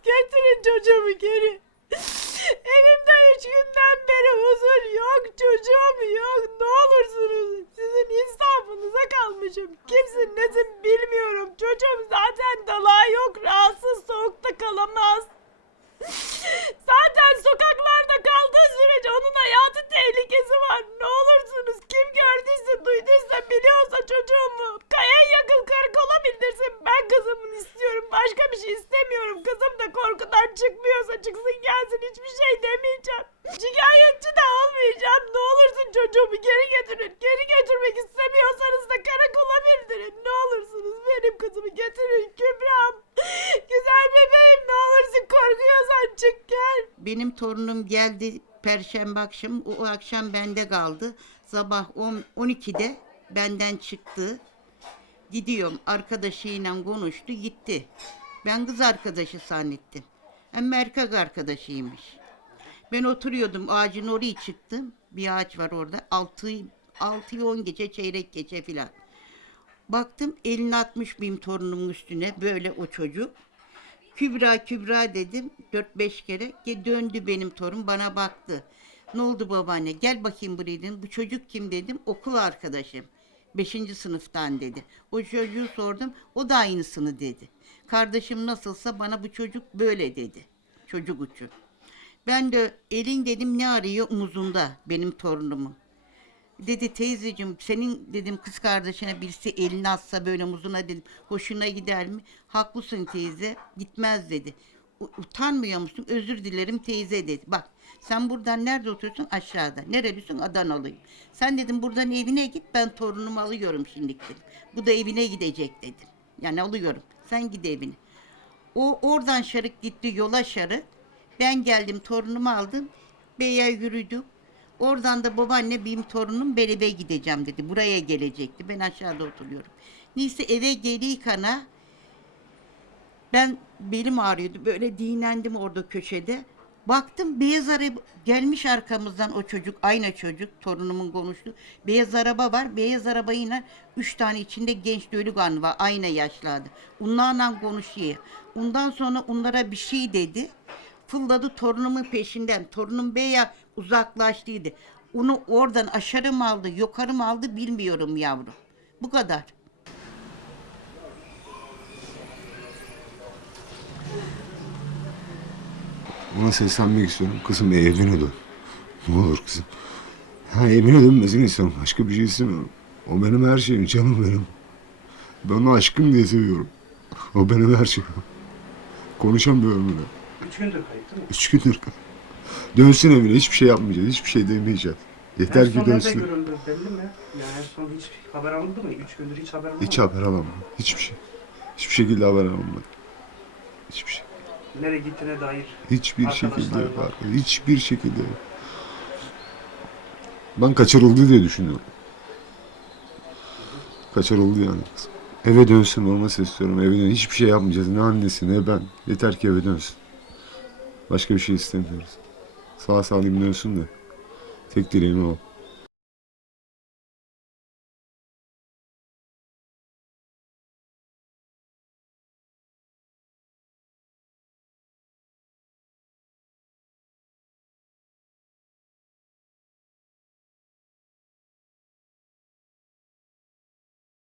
Get it, çocuğumu again. Eğer çıkmıyorsa çıksın gelsin hiçbir şey demeyeceğim. Şikayetçi de olmayacağım. Ne olursun çocuğumu geri getirin. Geri götürmek istemiyorsanız da karakola bildirin. Ne olursunuz benim kızımı getirin Kübra'm. Güzel bebeğim ne olursun korkuyorsan çık gel. Benim torunum geldi perşembe akşam. O akşam bende kaldı. Sabah 10, 12'de benden çıktı. Gidiyorum arkadaşıyla konuştu gitti. Ben kız arkadaşı zannettim. Ama erkek arkadaşıymış. Ben oturuyordum ağacın oraya çıktım. Bir ağaç var orada. 6 6 10 gece çeyrek gece filan. Baktım elini atmış benim torunumun üstüne böyle o çocuk. Kübra Kübra dedim 4-5 kere. Ge- Döndü benim torun bana baktı. Ne oldu babaanne gel bakayım buraya dedim. Bu çocuk kim dedim. Okul arkadaşım. Beşinci sınıftan dedi. O çocuğu sordum. O da aynısını dedi. Kardeşim nasılsa bana bu çocuk böyle dedi. Çocuk uçu. Ben de elin dedim ne arıyor omuzunda benim torunumun. Dedi teyzeciğim senin dedim kız kardeşine birisi elini atsa böyle omuzuna dedim hoşuna gider mi? Haklısın teyze gitmez dedi. "U- Utanmıyor musun? Özür dilerim teyze dedi. Bak sen buradan nerede oturuyorsun? Aşağıda. Nerelisin? Adanalıyım. Sen dedim buradan evine git ben torunumu alıyorum şimdi dedim. Bu da evine gidecek dedim. Yani alıyorum. Sen git evine. O oradan şarık gitti yola şarık. Ben geldim torunumu aldım. Bey'e yürüdük. Oradan da babaanne benim torunum Belebe gideceğim dedi. Buraya gelecekti. Ben aşağıda oturuyorum. Neyse eve geliyor kana. Ben belim ağrıyordu. Böyle dinlendim orada köşede. Baktım beyaz araba gelmiş arkamızdan o çocuk. Aynı çocuk torunumun konuştu. Beyaz araba var. Beyaz arabayla üç tane içinde genç dölü var. Aynı yaşlardı. Onlarla konuşuyor. Ondan sonra onlara bir şey dedi. Fırladı torunumun peşinden. Torunum beya uzaklaştıydı. Onu oradan aşağı mı aldı, yukarı mı aldı bilmiyorum yavrum. Bu kadar. Ona seslenmek istiyorum. Kızım evine dön. Ne olur kızım. Ha evine dönmesini istiyorum. Başka bir şey istemiyorum. O benim her şeyim. Canım benim. Ben onu aşkım diye seviyorum. O benim her şeyim. Konuşamıyorum bile. Üç gündür kayıp değil mi? Üç gündür. Dönsün evine. Hiçbir şey yapmayacağız. Hiçbir şey demeyeceğiz. Yeter en ki son nerede dönsün. görüldü belli mi? Yani en son hiç haber alındı mı? Üç gündür hiç haber alındı Hiç haber alamam. Hiçbir şey. Hiçbir şekilde haber alamam. Hiçbir şey. Nereye gittiğine dair. Hiçbir şekilde var. Hiçbir şekilde. Ben kaçırıldı diye düşünüyorum. Kaçırıldı yani. Eve dönsün normal istiyorum. Eve dön. Hiçbir şey yapmayacağız. Ne annesi ne ben. Yeter ki eve dönsün. Başka bir şey istemiyoruz. Sağ salim dönsün de. Tek dileğim o.